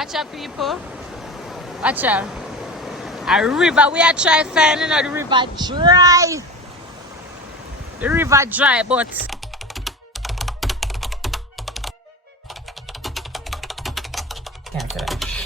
Watch out, people. Watch out. A river. We are trying to find the river dry. The river dry, but...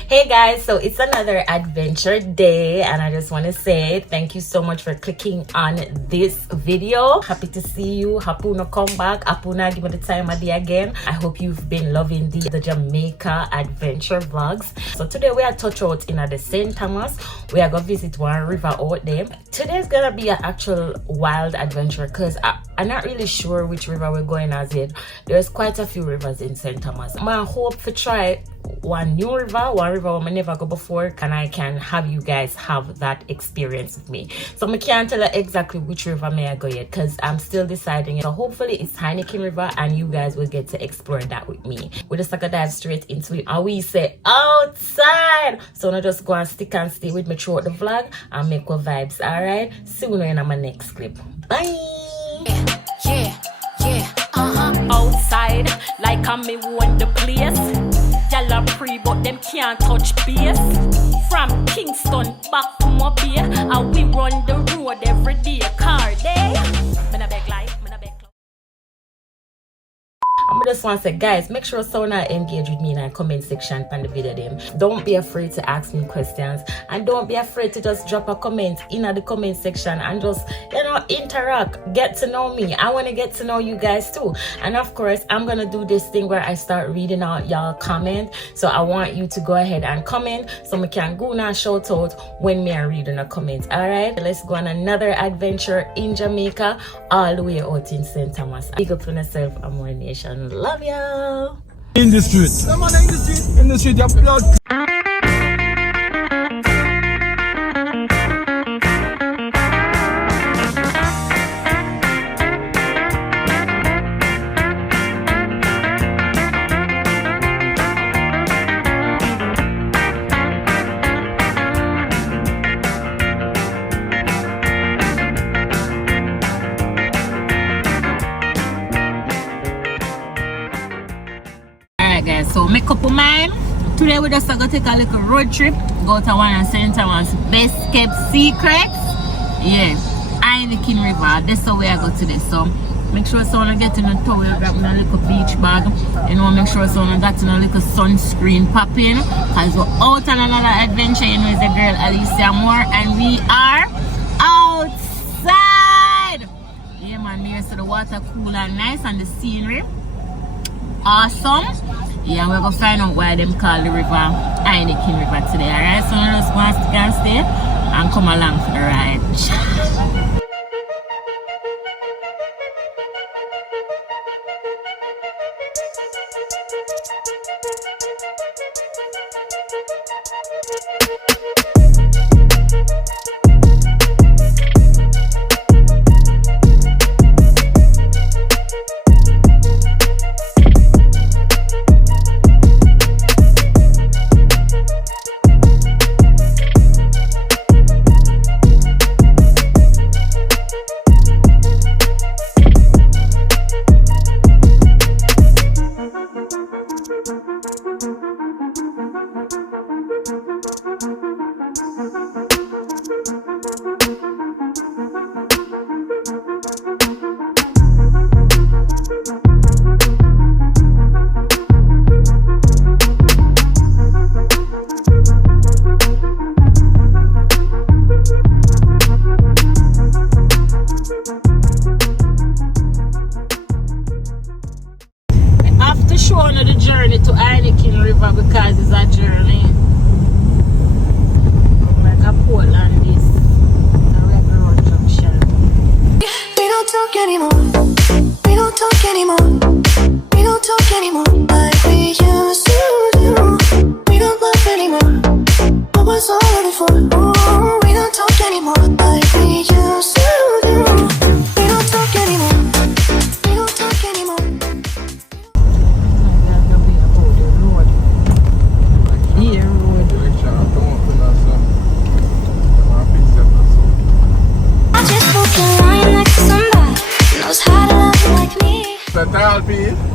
Hey guys, so it's another adventure day and I just want to say thank you so much for clicking on this video. Happy to see you. Hapuna come back. Hapuna give me the time of day again. I hope you've been loving the Jamaica adventure vlogs. So today we are touch out in the St. Thomas. We are going to visit one river out there. Today's gonna be an actual wild adventure because I'm not really sure which river we're going as yet. There's quite a few rivers in St. Thomas. I hope to try one new river, one river I never go before, and I can have you guys have that experience with me. So I can't tell you exactly which river may I go yet because I'm still deciding. So hopefully it's Heineken River and you guys will get to explore that with me. We just gonna dive straight into it and we say outside. So now just go and stick and stay with me throughout the vlog and make our vibes. Alright, see you in my next clip. Bye. Outside like I'm me won the place. Y'all are free, but them can't touch base. From Kingston back to Mobile, and we run the road every day. Car day. I just want to say, guys, make sure so now engage with me in the comment section on the video them. Don't be afraid to ask me questions and don't be afraid to just drop a comment in the comment section and just, interact, get to know me. I want to get to know you guys too. And of course, I'm going to do this thing where I start reading out y'all comment. So I want you to go ahead and comment so we can go now shout out when me are reading a comment. All right, let's go on another adventure in Jamaica all the way out in St. Thomas. Big up on yourself, Amor Nation. Love y'all. In the street. Come on, in the street. In the street, you blood. Guys, so make up your mind. Today we just going to take a little road trip, go to one of St. Thomas' best kept secrets. Yeah, Heineken River. That's the way I go today. So make sure someone get in a towel, grab in a little beach bag. Make sure someone got in a little sunscreen popping. Because we're out on another adventure. It's the girl Alicia Moore and we are outside. Yeah man, here so the water cool and nice and the scenery awesome. Yeah, we're gonna find out why them call the river Heineken River today. Alright, so we're just gonna stick and stay and come along for the ride. The journey to Heineken River because it's a journey like a Portland this and we're at the road junction. We don't talk anymore. We don't talk anymore. We don't talk anymore like we used to do. We don't laugh anymore. What was all of it for? Ooh, we don't talk anymore like we used to do. We don't talk anymore. We don't talk anymore.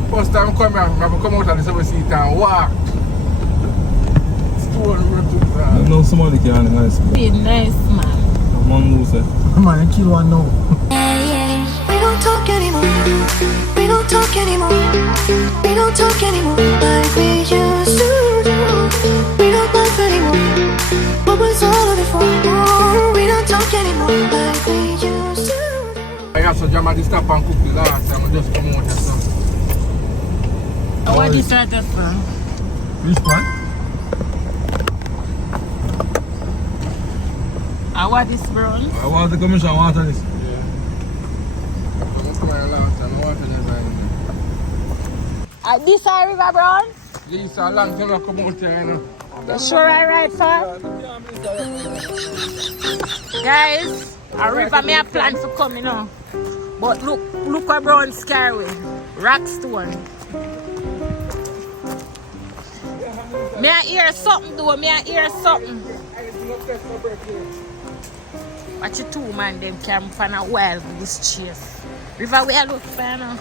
First time coming, I come out of the 7 seat and walk. You know somebody can nice. Be nice, man. Mongoose. Come on, I kill one now. We don't talk anymore. We don't talk anymore. We don't talk anymore like we used to do. We don't laugh anymore. What was all of it for? We don't talk anymore like we used to do. I have to jam at the stop and cook the last time. I just come out here, so. What is that for? Which one? What is brown? I want the commission water this. Yeah. I come here last time. I want to design. This is river brown? This is a long time I come out here, you know. You sure I right, sir? Guys, a river may have planned for coming now. But look what brown scary. Rockstone. May I hear something though? May I hear something? Watch it two man them come for a while with this chase. River we are look for now.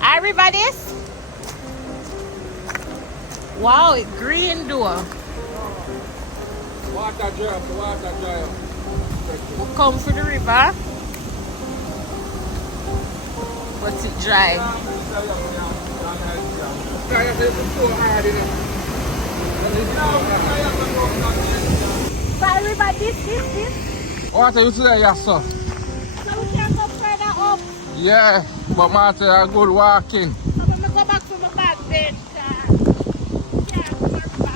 Hi river this? Wow, it green door. Water dry up, water dry up. We come for the river. But it dry. Sorry river this. Water you see there, yes sir. So we can go further up. Yeah, but Martin, I good walking. So when we go back to my back then,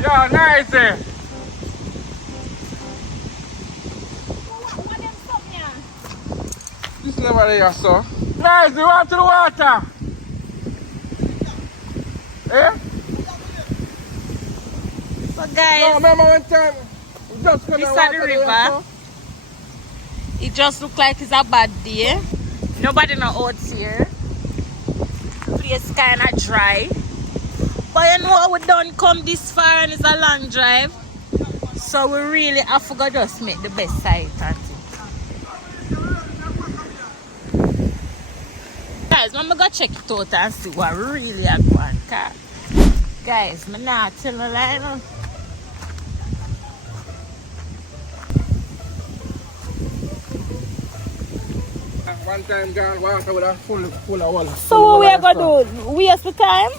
Yeah, nice eh? what them something here? This never there, sir. Nice, you want to the water? Eh? So No, guys, remember one time, we just this is the river. It just look like it's a bad day. Nobody no out here. Place kinda dry. But you know we done come this far and it's a long drive. So we really have to go just make the best side of it. Guys, I'm gonna go check it out and see what really I want. Guys, I'm not telling a lie now. One time gone, water with a full of water. So what we are gonna do? Waste the time?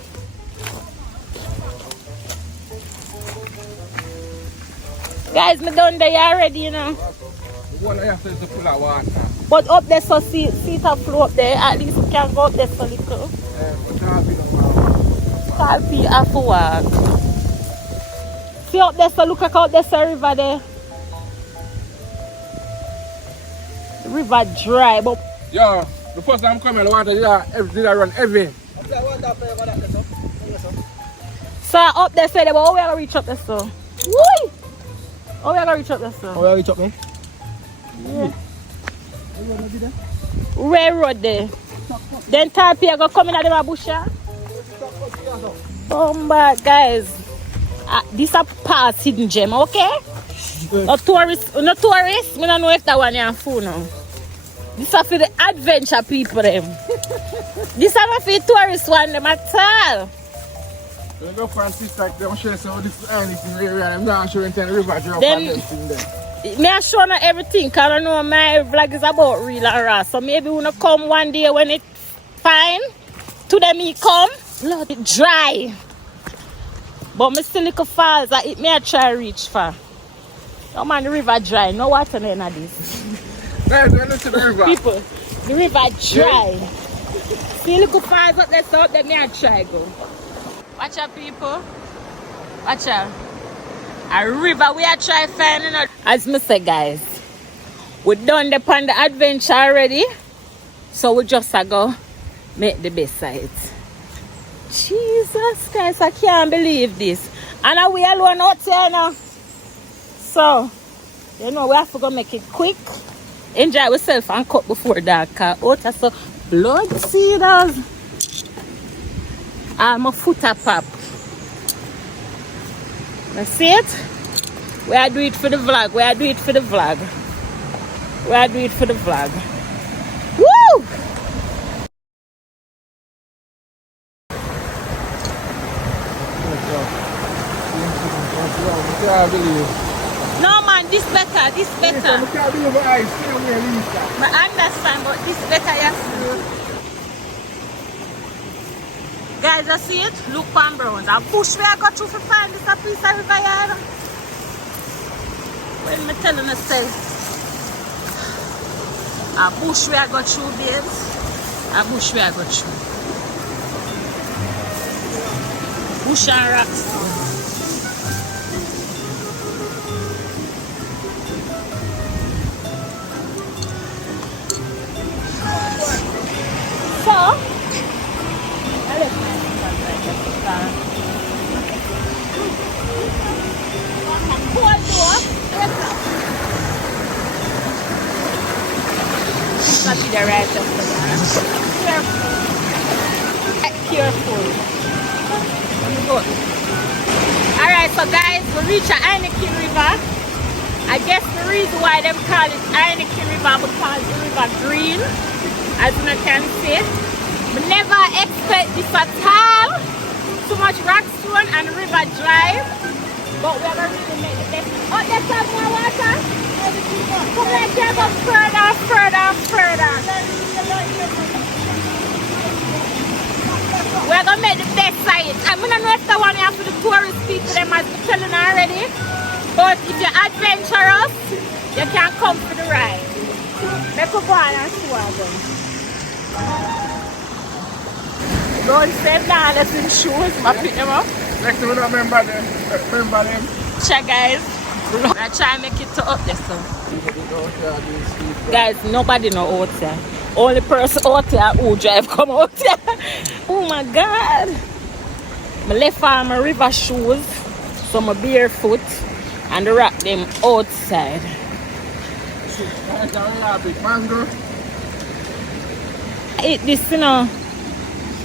Guys, me done there already, you know. The one I have to is full of water. But up there, so see it flow up there. At least we can go up there so little. But can't be no water. Can't be half a walk. See up there, so look like out there, so river there. The river dry, but Yo, the first time coming, the water did I run heavy. so up there, so there, but how we are gonna reach up there, so? Woo! How we are gonna reach up there, so? How you reach up, man? Yeah. Railroad there. Then Tarpia go come in at the busha. Oh my guys. This a past hidden gem, okay? No tourists, me don't know if that one is full now. This is for the adventure people them. This is not for the tourist one them at all. When you go for a sister, I'm sure so this is anything area. I'm not sure until the river drop Then- and everything there. Me I show you everything because I know my vlog is about real and raw. So maybe when you come one day when it's fine, today me come, Lord, it dry. But me still look falls that it may I try reach far. No man, the river dry, no water in this. Guys, when you see the river, People, the river dry. See look falls up there, so up there may I try go. Watch out people. Watch out. A river we are trying finding out. As me say guys, we done the panda adventure already. So we just go make the best side. Jesus Christ, I can't believe this. And we alone out here now. So, you know, we have to go make it quick. Enjoy ourselves and cut before dark. Out so blood seeders. My foot a pop. You see it? We are doing it for the vlog. We are doing it for the vlog. We are doing it for the vlog. Woo! I can't believe. No man, this better, this I better. can't believe the ice. Can't believe that. I understand, but this better, yes. Guys, you see it? Look pan browns. A bush where I got through to find this a piece of river yard. When me telling you say, a bush where I got through, babes. A bush where I got through. Bush and rocks. So, I left my things right there. Cold door. Not be the right just for that. Careful. Good. Alright, so guys, we reach a Heineken River. I guess the reason why they call it Heineken River because the river green, as you can see. We never expect this at all. Too much rock stone and river drive. But we're going to really make the best. Oh, there's some more water. Come let's go further, further, further. We're going to make the best side. I'm going to know if the one here for the tourist people, them as I'm telling you already. But if you're adventurous, you can come for the ride. Let's go on and see what happens. Don't say nah, that's in shoes. I pick them up. Next time we don't remember them. Remember them. Check guys. I try and make it to up there so. Guys, nobody know out there. Only person out there who drive come out there. Oh my god. I left on my river shoes. So my barefoot and the rock them outside. Mango. I eat this, you know.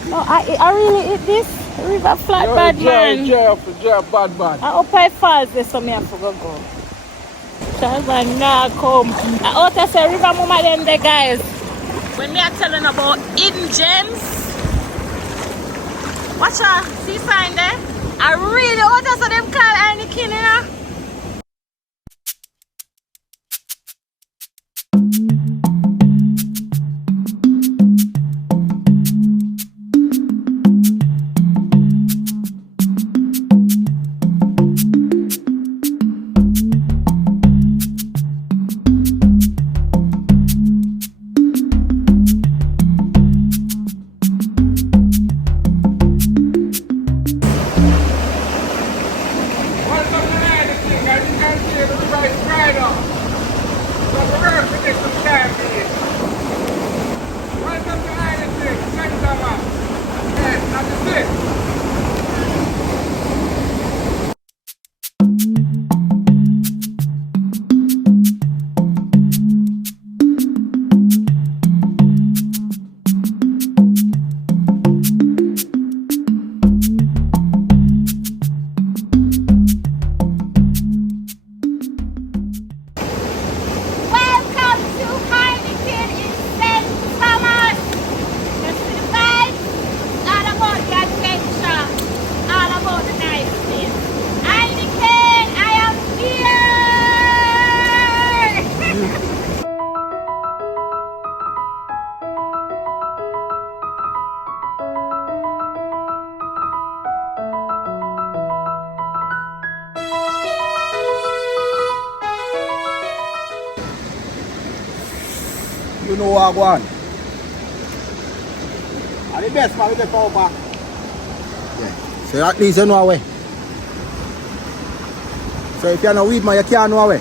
No, I really eat this. River flat bad man. Bad. I hope I fall there so me have to go. Charles and now come. I ought to say river mama them there guys. When me are telling about hidden gems. Watch out, see sign there? I really ought to say them call Heineken, you know. You know what I want. And the best man, we get power back. Yeah. So at least you know away. So if you're not weed man, you can't know away.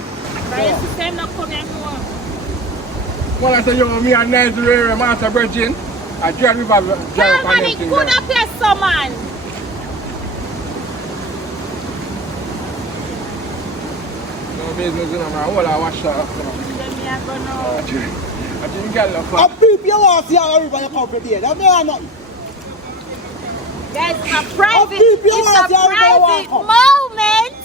Well, I say you me and Nice River, Master Virgin. I drive river drive man, it good up here, so man. No business, you know, man. All I wash up. I didn't get enough. I peep you want to see how everybody come from here. That means nothing. Guys, a private, people it's a want to see how everybody private come. moment.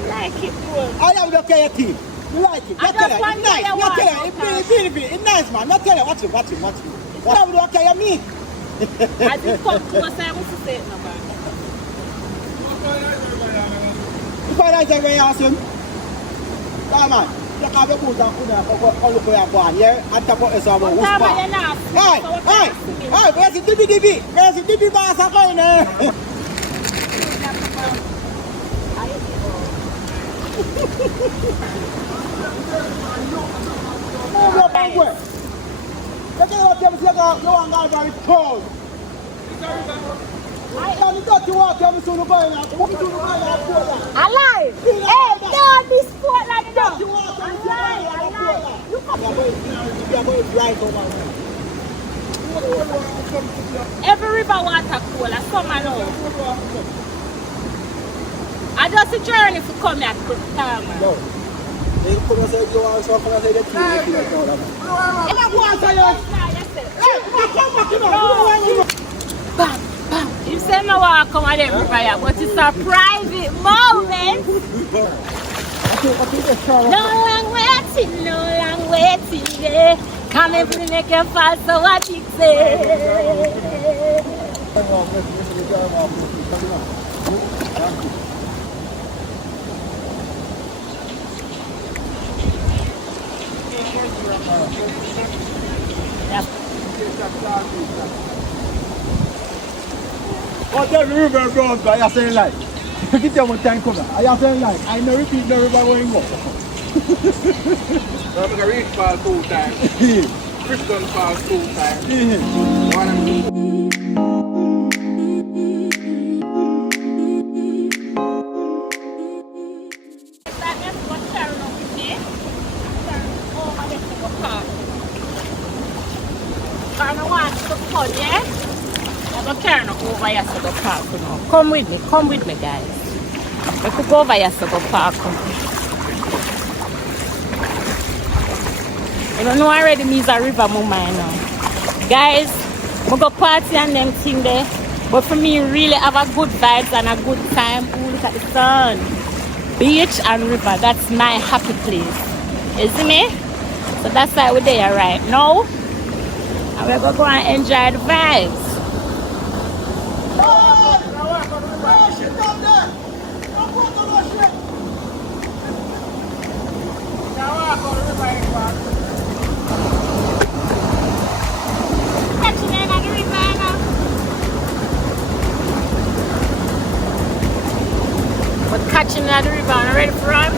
You like it, boy. I am the care team. You like it? I Not just tell want you. to It's nice. tell you Not tell what, you. It's nice, man. Not tell you. Watch it. What I am the care me. As it come close, I must say it no man. You find out very awesome. Come on. You have your boot and look where you're going here and tap out yourself on who's back. Hey, where's the DB? Where's the DB boss going there? Move your back way. Look at what you want to go very cold. I thought you walk here, soon going out. Alive! Hey, don't be sport like that! You walk here, Alive! You come. you're going to drive over there. Every river water cool, I summer now. I just a journey to come here to time. No. They come and say you want to come and say that Bam, bam. You say no one come at them river here, but it's a private moment. No long waiting, no long waiting there. Come and make your fast, so what it say? Oh, the river goes by, you're saying like. Get them one time coming. You're saying like, I know repeat the river going go. I'm going to reach for 2 times. Kristen falls 2 times. One and two. Come with me guys. We could go over here to go park. You don't know already me is a river mama now. Guys, we go party and them thing there. But for me really have a good vibes and a good time. Ooh, look at the sun. Beach and river, that's my happy place. You see me? So that's why we're there right now. And we're gonna go and enjoy the vibes. Catching another river and ready for run.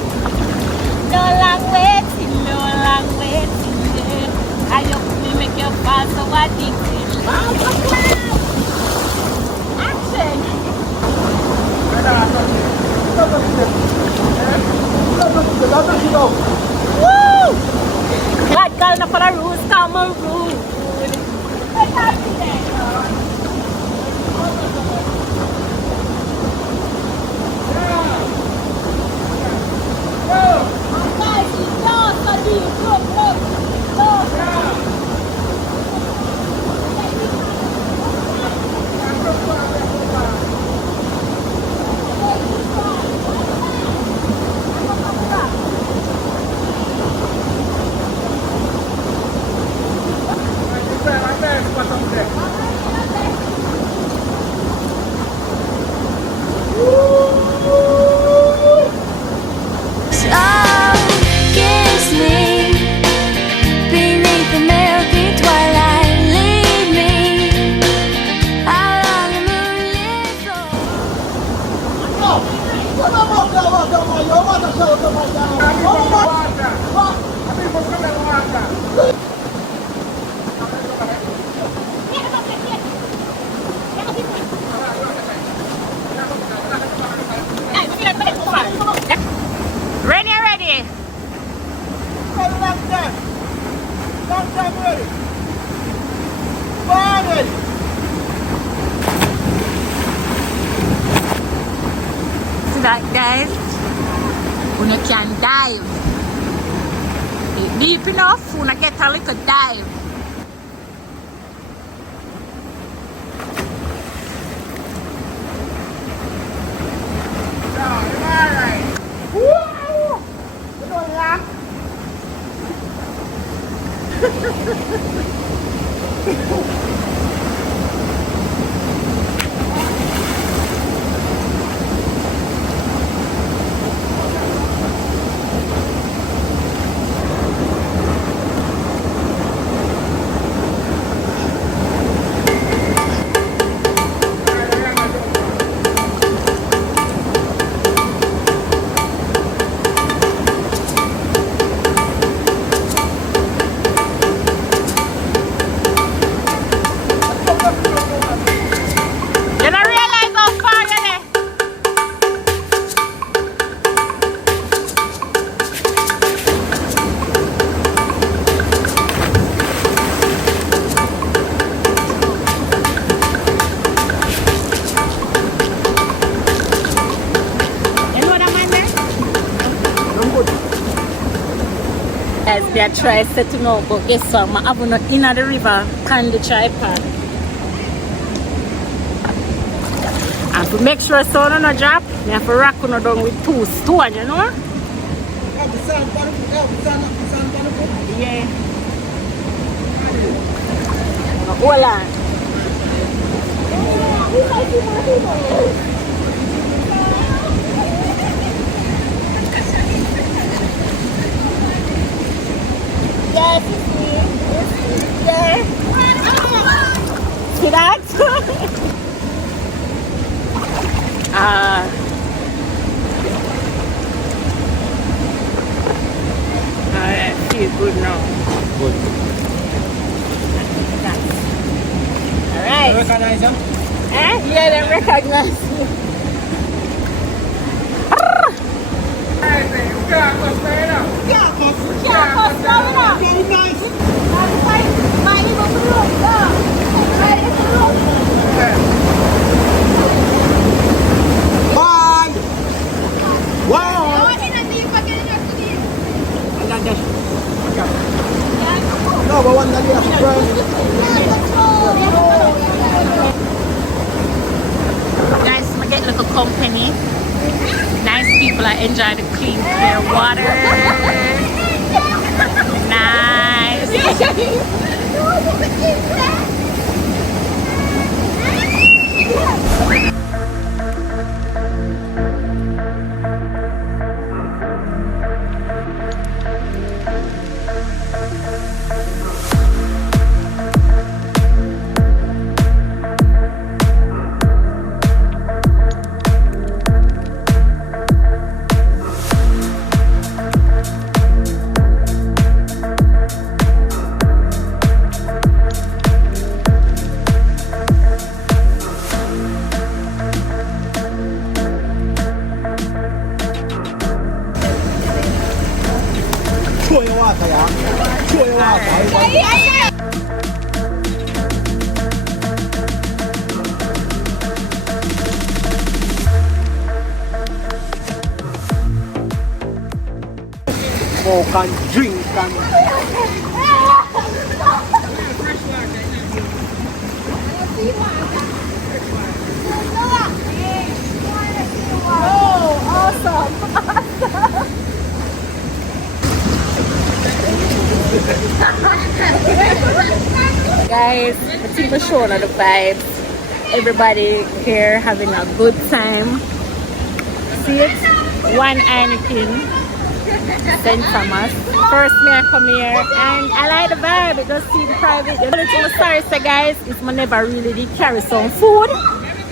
No long waiting, yeah. I hope we make your fast so addicted. Action! Woo! Like girl, enough for the rules, come on, rules. Let's have it there. That guys, when you can dive, it's deep enough, when you get a little dive. guys, they are trying setting up, but guess what? I'm having in the river, can the tripod. And to make sure sound on a drop, you have to rock on down with 2 stones, you know? Yeah. Hold on. Yes, it's me. Yes. See that? Alright, feel good now. Good. Alright. Recognize them? Yeah, they recognize me. Bye! Wow! No, but one that you have Guys, I get like a company. Nice people. I enjoy the clean, clear water. Nice. Show your water, yeah? Show your water. Smoke and drink and... Guys, I think we're showing the vibes. Everybody here having a good time. See it? One Heineken, St. Thomas. First me I come here and I like the vibe. It does seem private. The only thing I'm sorry say guys is I never really did carry some food.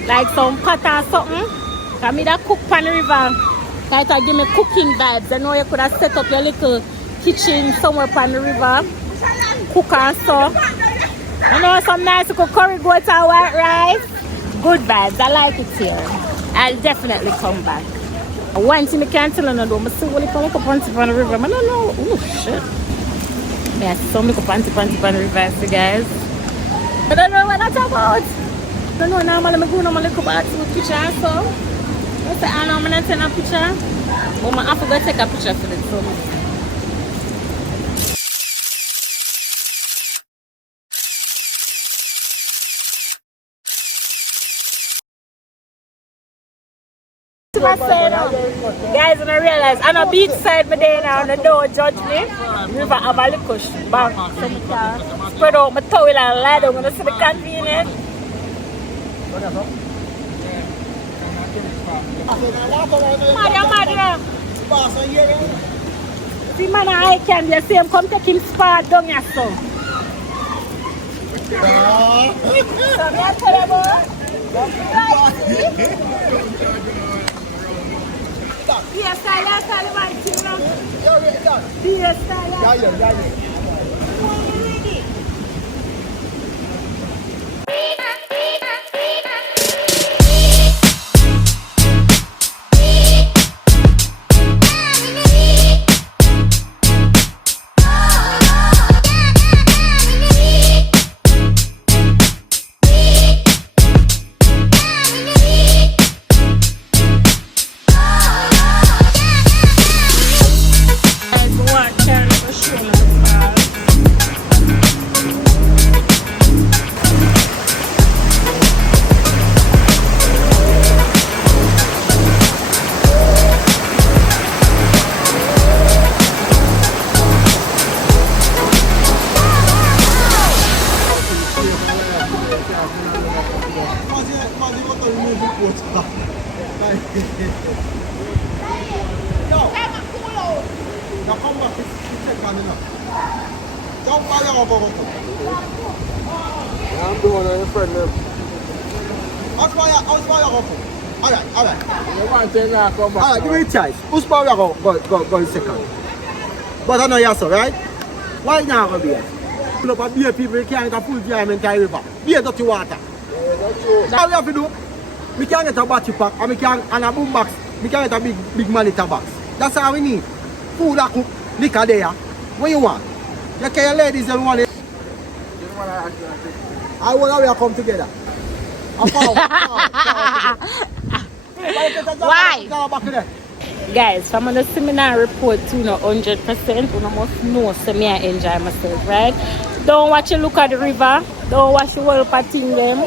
Like some pot or something. Cause me that cook pan river. Like I give me cooking vibes. I know you could have set up your little kitchen somewhere pan the river. Cook and stuff. You know some nice cook curry goat and white rice. Good vibes. I like it here. I'll definitely come back. One thing I can't tell you though, I see what I look up on the river. I don't know. Oh shit. Yeah, so I look up on the river, see guys. I don't know what that's about. I don't know now I'm going to look up at the picture so. I say I know I'm gonna take a picture. But I have to go take a picture for it so. Guys, when I realize I'm a beach side my day now and don't judge me. River have a little bank so I can spread out my towel and lie down and see the convenience. Maria. See man I can just say come take him spa down your son. Guys, we want Karen for sure. want to remove the coat. Yo, now come back. Check on it. Don't fire up. I'm doing it in front of them. How's fire up? Alright. You want to now come back. Alright, give me a choice. Who's fire up? Go in second. But I know you're so, right? Why now going to be here? You know, beer people can't get full Heineken River. Beer dirty water. How we have to do? We can't get a battery pack and a boom box. We can't get a big monitor box. That's how we need. Food a cook, liquor there. What you want? You can ladies and want it. I want to come together. Why? Guys, from the seminar report to 100%, you must know so me I enjoy myself, right? Don't watch you look at the river, don't watch you well patting them.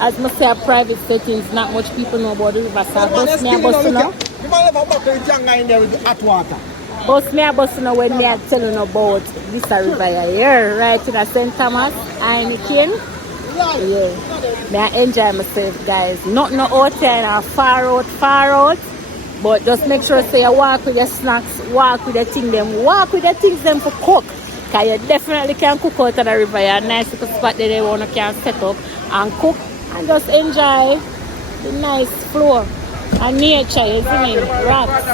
As I say, private settings, not much people know about the river. So bust me a bus now. You might have a bucket in there with hot water. Bust me a bus now when me are telling about this river here, right in the St. Thomas, Heineken. Yeah, me I enjoy myself, guys. Not no out here, no far out. But just make sure say you walk with your snacks, walk with the things them for cook. Because you definitely can cook out of the river. You have a nice little spot that they want to can set up and cook and just enjoy the nice floor and nature, isn't it? Rocks.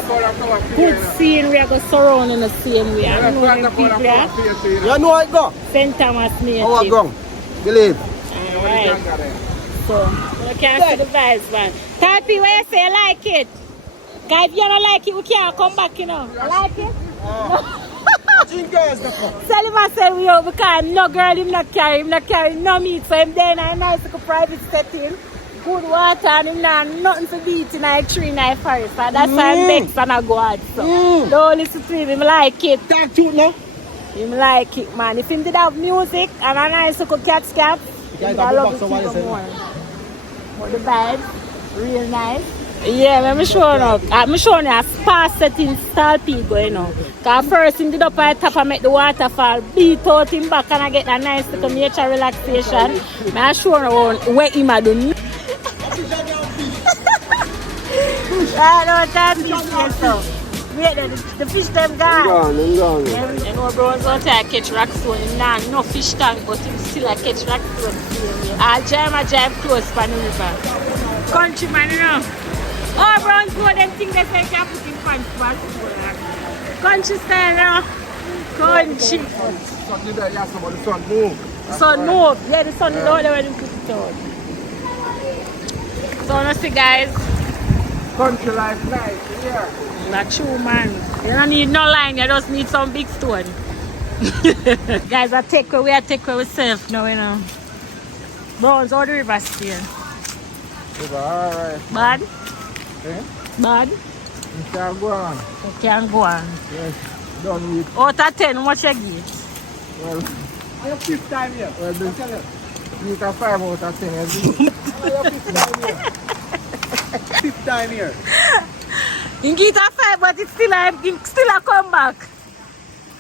Good scenery, I go surrounding the same way. I know them people here. You know how it go? St. Thomas native. How I go? Believe. Alright. So, you can see the vibes, man. Tappy, where you say you like it? Because if you don't like it, we can't come back, you know. I like it? Tell him I say we out because no girl, him not carry no meat. So him there in a nice little private setting, good water, and him not nothing to beat in a tree in a forest. So that's why I'm vexed and I go out. So don't listen to him like it. Talk to no? Him like it, man. If him did have music and a nice little cat scap, I love it even more. But the vibes, real nice. Yeah, I'm showing up. I'm showing you a spa setting style people, you know. Because first him did up at the top and make the waterfall, beat out him back and I get a nice little nature relaxation. I'm showing you where him a do. I know that fish so. Wait, the fish them gone. They go bros out there catch rockstone. Him nah, no fish tank, but him still a catch rockstone. I jam close by the river. Countryman, you know. Oh, Browns go them things they say can't put in pants, man. Country style now. Country. Sun move. Yeah, the sun is all the way to put it out. So, you see, guys. Country life nice, yeah. That's true, man. You don't need no line, you just need some big stone. Guys, I take away myself now, you know. Browns, how the river still? River, alright. Bad? Eh? Bad? You can go on. You can go on. Yes, done with. Out of 10, what you give? Well, I'm your fifth time here. well, you can 5 out of 10 every day. I'm your fifth time here. Fifth time here. You get a 5, but it's still a comeback.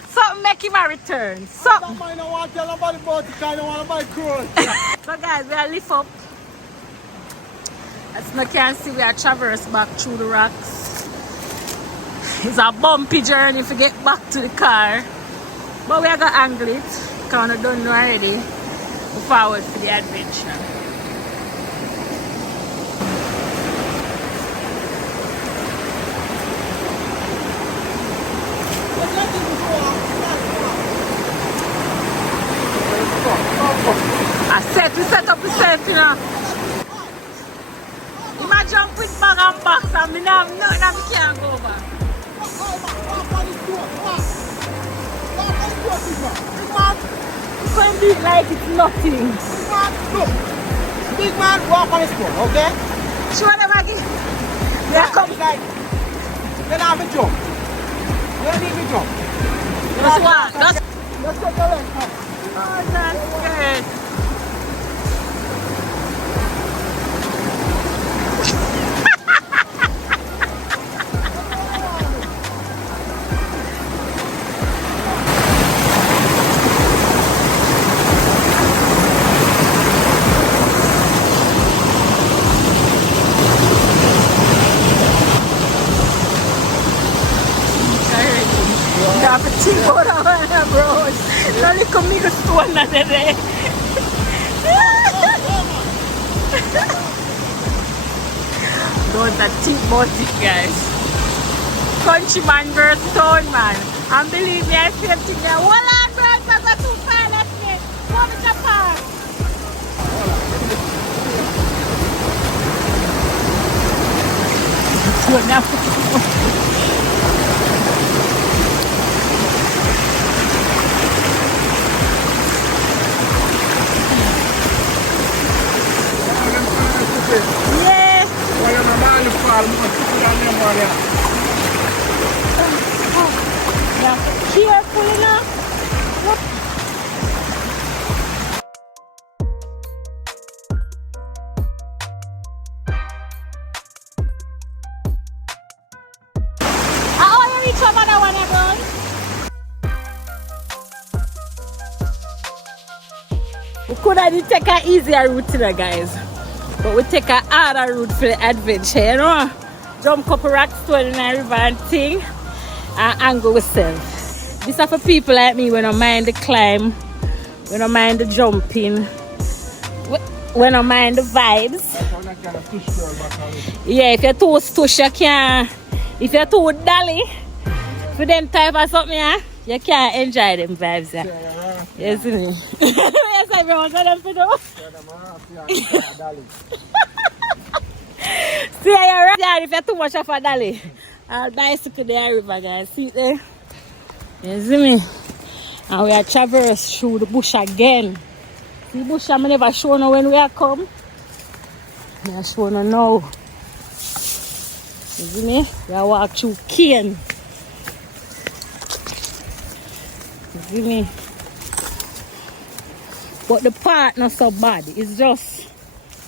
Something make him a return. Something. I don't want to tell nobody about it because I don't want to buy cruise. So guys, we are lift up. As you can see, we are traverse back through the rocks. It's a bumpy journey to get back to the car. But we are going to angle it. Because we don't know already. We're forward for the adventure. We set up the set, you know. I jump with bag and box and me now nothing that me can't go over. You can't do it like it's nothing. Big man, walk on the spoon, okay? Show them again. Yeah, come. Then I have a jump. You don't need me jump. Just walk. Just. Let's take a look. Oh, that's good. think about that, bro. No little middle stone that there. Don't think about it, guys. Countryman versus town man. And believe me, I same thing there. Hold on, bro. I got too far left me. Come to the park. So now. Yeah. Yeah. Careful enough. How are you reach over that one, everyone? We could have take an easier route today, guys. But we take a harder route for the adventure, you know? Jump couple rocks, stone in a river and thing, and angle ourselves. This is for people like me when I mind the climb, when I mind the jumping, when I mind the vibes. Yeah, if you're too stush, you can't. If you're too dolly, for them type of something, yeah, you can't enjoy them vibes. Yeah. Yes, me. Yes, everyone got them to do. See, you're right. Yeah, if you're too much of a dolly, I'll bicycle the river, guys. See there? You see me? And we are traverse through the bush again. See, bush I never show no when we are come. I show no now. You see me? We are walk through cane. You see me? But the part not so bad. It's just,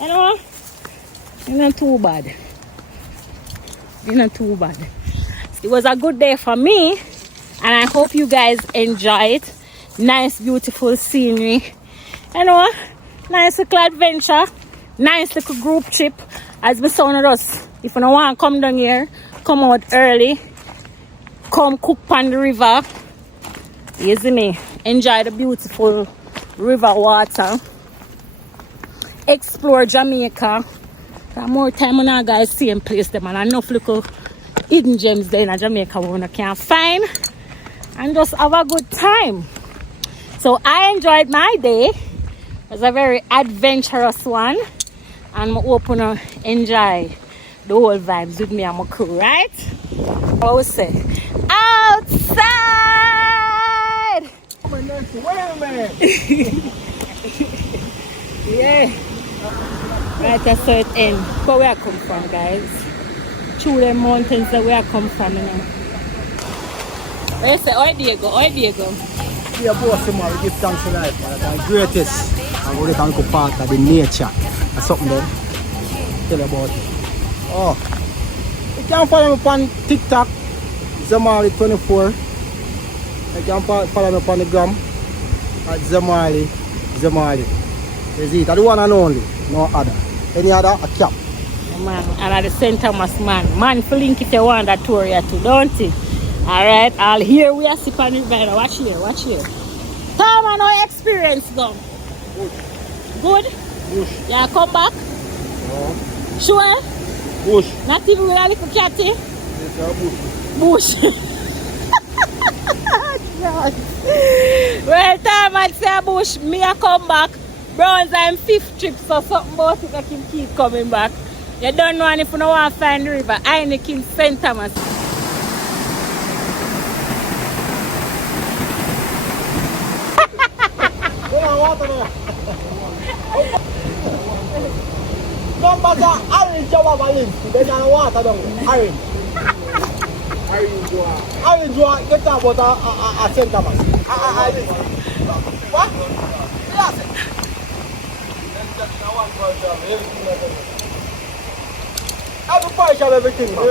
you know, it's not too bad. It's not too bad. It was a good day for me, and I hope you guys enjoy it. Nice, beautiful scenery. You know, nice little adventure. Nice little group trip. As my son does. If you don't want to come down here, come out early. Come cook on the river. You see me? Enjoy the beautiful river water. Explore Jamaica. More time on our guys same place them and enough little hidden gems there in Jamaica we can't find. And just have a good time. So I enjoyed my day. It was a very adventurous one. And I hope you enjoy the whole vibes with me and my crew, right? I will say outside! Yeah. Right, that's how it ends. But where I come from, guys. Through the mountains that where I come from, you know. Where you say, oi Diego. We are both tomorrow, we give thanks to life, man. That's the greatest. And we can go part of the nature. That's something there. Tell you about it. Oh. You can follow me on TikTok, Zamali24. You can follow me on the gram at Zamali. Is it? I the one and only, no other. Any other, a cap. Man, and at the St. Thomas man for link if you want that tour here too, don't you? Alright, I'll hear we are sip on river. Watch here. Tell me no experience though. Good? Bush. Yeah, come back? No. Sure? Bush. Not even with a little catty? It's a bush. God. Well, time I say bush, me I come back. Browns I'm 5th trip, so something about it I can keep coming back. You don't know if you don't want to find the river. Heineken St. Thomas. Numbers are orange, you have a link. Then you water down. Orange. Orange, you get about a St. Thomas. What? Yes. Every price of everything, man.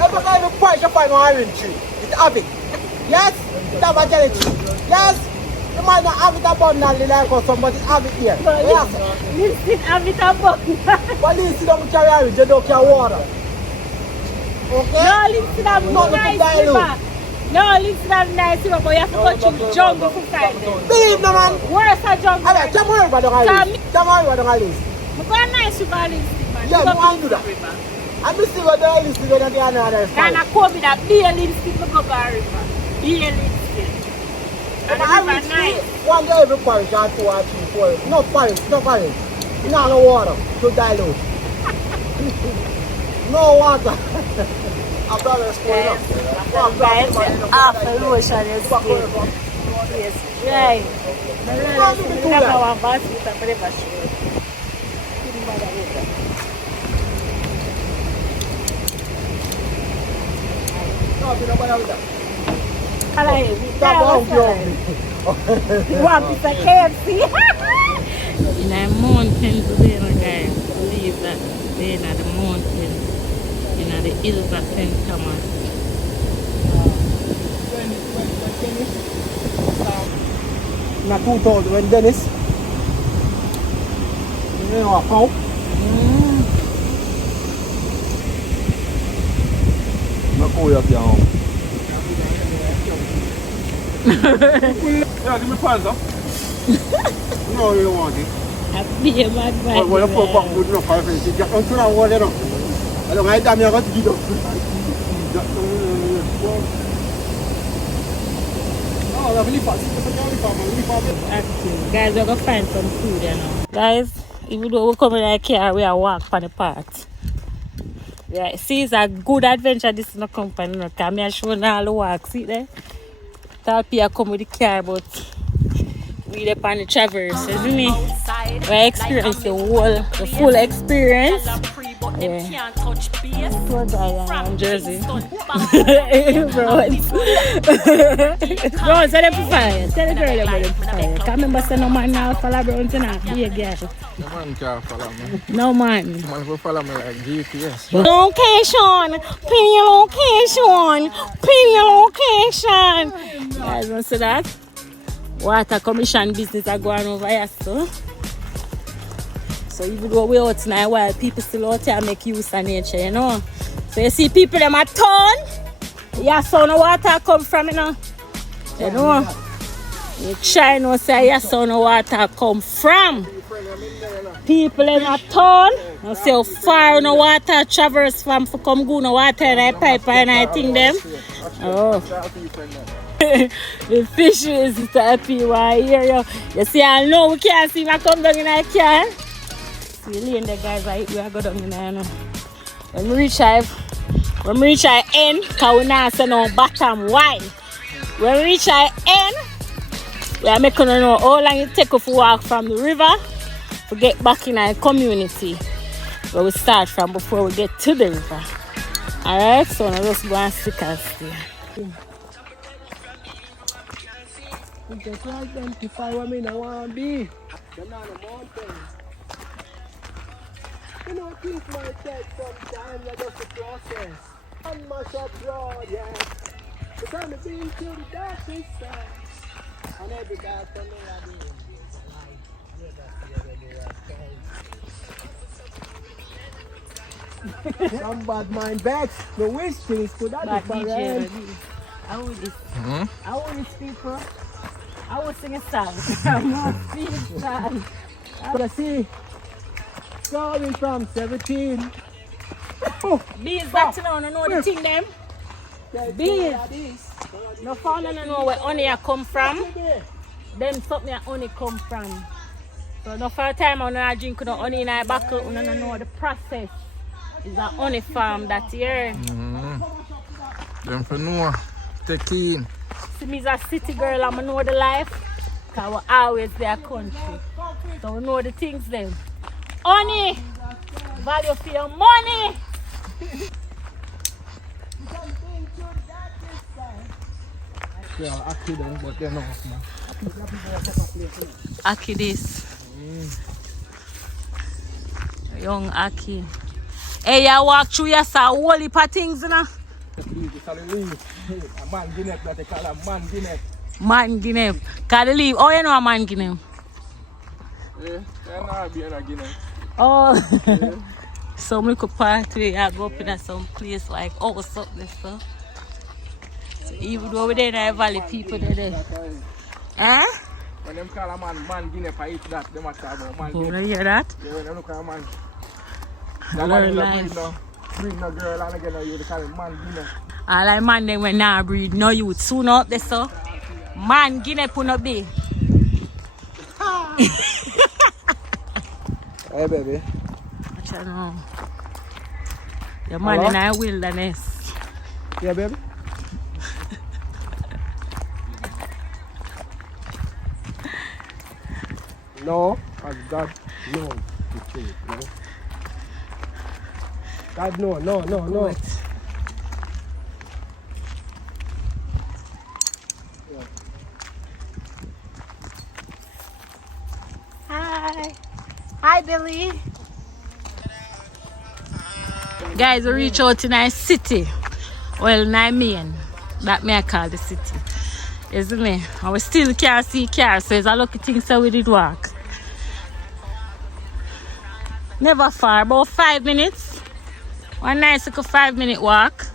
Every price you find on orange tree. It's have it. Yes? It have a jelly tree. Yes? You might not have it abundantly like us, but it have it here. Yes? You still have it abundantly. But you see don't carry orange, you don't carry water. Okay? No, listen, I'm Not nice to dilute. river. No, it's not nice, but you have to go through jungle to find them. Believe no man. Where's a jungle? Alright, jump on river, don't list. Jump on river, don't list. I'm going nice to go list, man. Yeah, you want to do that. I'm still going to list to go to the other side. And I come with a beer lipstick to go to a river. Beer lipstick. And the river nice. One day every parish has 2 or 3, 4. No parish. You know no water to dilute. No water. I'm probably spoiling up. After lotion is good. Yes, right. I don't know what about it, I'm never sure. You want piece of KFC? In a mountain today, guys. Believe that they're in the mountain, in the hills of St. Thomas. Na 2000 when Dennis. You know, a cow. Na kuya at yan. Yeah, give me pants up. No, you don't want it. I'll be a bad man. Well, you put back good enough for everything. You don't know what you know. I don't know, I'm going to get up. Guys, we're gonna find some food, you know. Guys, even though we come in our car, we are walk on the path. Yeah, see, it's a good adventure. This is not company. No, come here, show all the walk. See there? Thought people come with the car, but we up on the traverse, isn't it? We experience the full experience. Yeah. Poor guy in Jersey. Bro, say them for fire. Tell the girl about them for fire. Can't remember say no man now follow Brown tonight. Be a girl. No man can't follow me. No man. Man will follow me like GPS. Location. Pin your location. Pin your location. You guys want to see that? Water commission business are going over here, so. So even though we're out now, while people still out here make use of nature, you know. So you see people them at town, yeah, so no water come from, you know. You know. You try to say yes, so no water come from. People in a town, you see how far no water traverse from for come go no water in a pipe and I think them. Oh. The fishes is happy while here. You see, I know we can't see me come down in a car. See, lane there, guys, right? We are going down in there, you know. When we reach our end, because we not say no bottom. Why? When we reach our end, we are making to know how long it take us to walk from the river to get back in our community where we start from before we get to the river. Alright, so now let's go and stick us there. You just identify what I want to be. You're not a mountain. You know, things might take some time, like just a process. And mash up road, yeah. But I'm being to the darkest side. And every dark from the rabbit. Some bad mind bets. The wish things could that be for them. How would these people? I will sing a song. I'm not singing a song. You see, going from 17. Oh, Bees that you know the thing them. Bees. No found no know where honey come from. Then something honey come from. So no first time I don't drink no honey in a bottle, I don't know the process. It's a honey farm that here. Them for know. Take in. See me as a city girl, I know the life. Because we always there country. So we know the things then. Honey! Value for your money! yeah, Aki then, but they're not, man. Aki this. Young Aki. Hey, you walk through your whole heap of things, you know? A man Guinea, that they call a man Guinea. Man Guinea. Can they leave? Oh, you know a man Guinea? Yeah, they're not being a Guinea. Oh. Yeah. So we could party, I go up in some place like, oh, something, so. So even though we're there in the valley, people are there. Huh? When them call a man Guinea for eat that, them a talk about man You Guinea. don't hear that? Yeah, when they look at a man. Learn That man is life. breed no girl and again you they call him man Guinea. I like man them when now breed no youth. Soon up there so. Man Guinea put no be. Hey, baby. I don't know. Your man in a wilderness. Yeah, baby. No, because God knows the truth, no? God, no. Wait. Hi. Hi, Billy. Guys, we reach out in a city. Well, in a main. That may I call the city. Isn't me? And we still can't see cars, so it's a lucky thing so we did walk. Never far, about 5 minutes. One nice little 5-minute walk.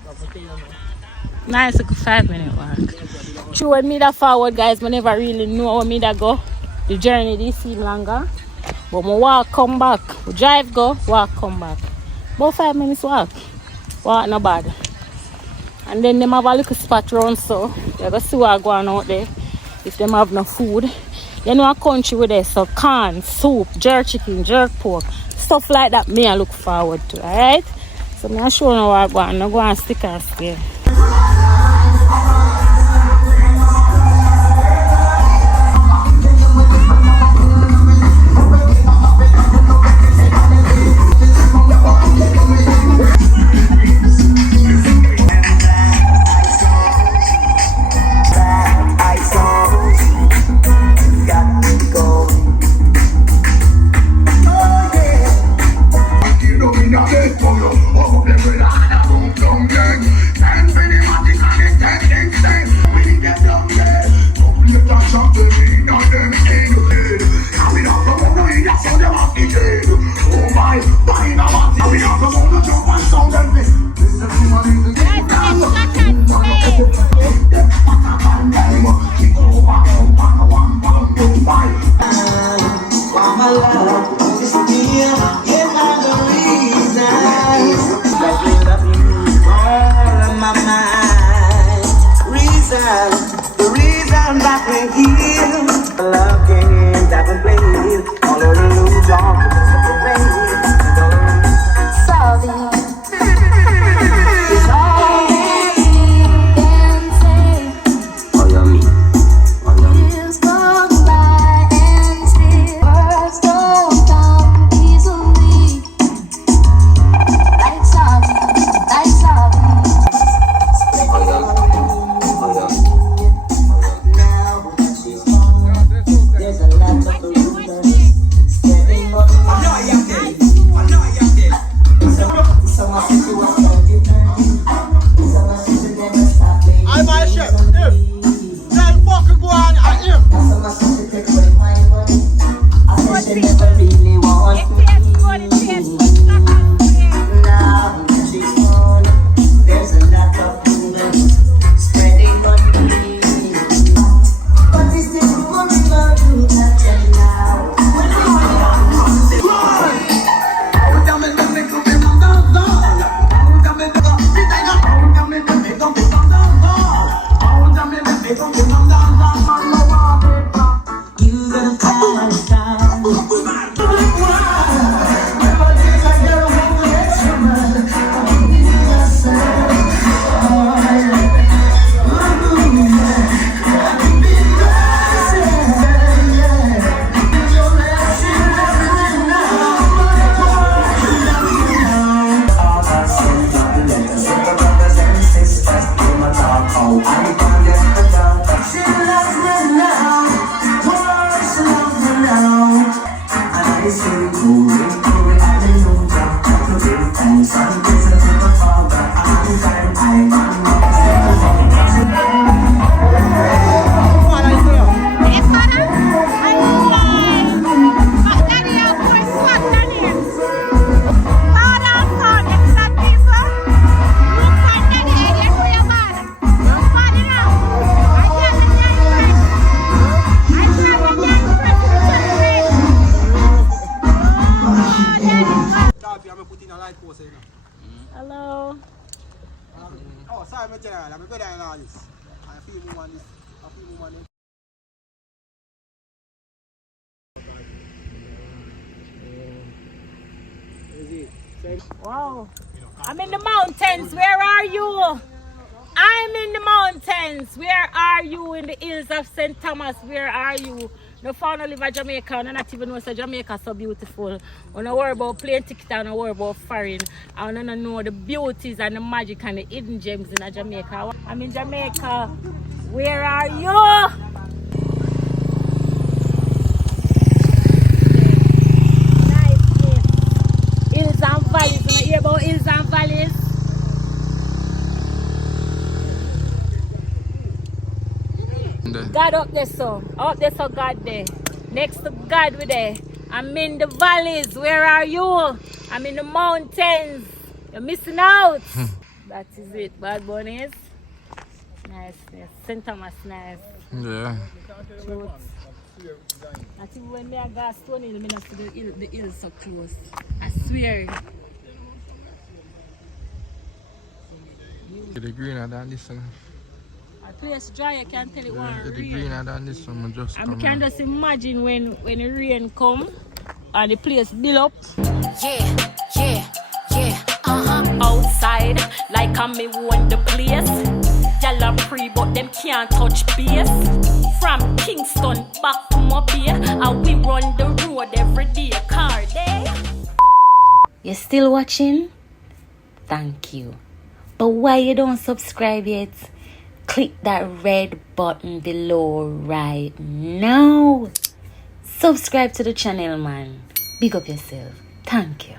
Nice little 5-minute walk. True, when me that forward, guys, I never really know how me that go. The journey this seem longer. But we walk, come back. We drive, go, walk, come back. About 5 minutes walk. Walk not bad. And then them have a little spot round so. You go see what going out there. If them have no food. You know a country with there, so corn, soup, jerk chicken, jerk pork. Stuff like that me I look forward to, alright? So me I show you what I'm going. I'm going to stick and stay. And a light post, you know. Hello. Oh, sorry, my general. I'm better than all this. I feel more on this. I feel more on this. Wow. I'm in the mountains. Where are you? I'm in the mountains. Where are you? In the hills of St. Thomas. Where are you? No found no live in Jamaica. I not even know say Jamaica so beautiful. I don't worry about plane ticket. I don't worry about foreign. I don't know the beauties and the magic and the hidden gems in Jamaica. I'm in Jamaica. Where are you? Nice place. Hills and valleys. You hear about hills and valleys? God up there, so God there. Next to God we there. I'm in the valleys. Where are you? I'm in the mountains. You're missing out. That is it, bad bunnies. Nice. St. Thomas, nice. Yeah. Truth. I think when me a gas stone hill, me not see the hill so close. I swear. The greener than this one. A place dry, you can't tell it one The rain. greener than this one, I just And come we can here. just imagine when the rain come and the place build up. Yeah. Outside, like I'm me own the place. Y'all are free, but them can't touch base. From Kingston back to Mobile, and we run the road every day, car day. You still watching? Thank you. But why you don't subscribe yet? Click that red button below right now. Subscribe to the channel, man. Big up yourself. Thank you.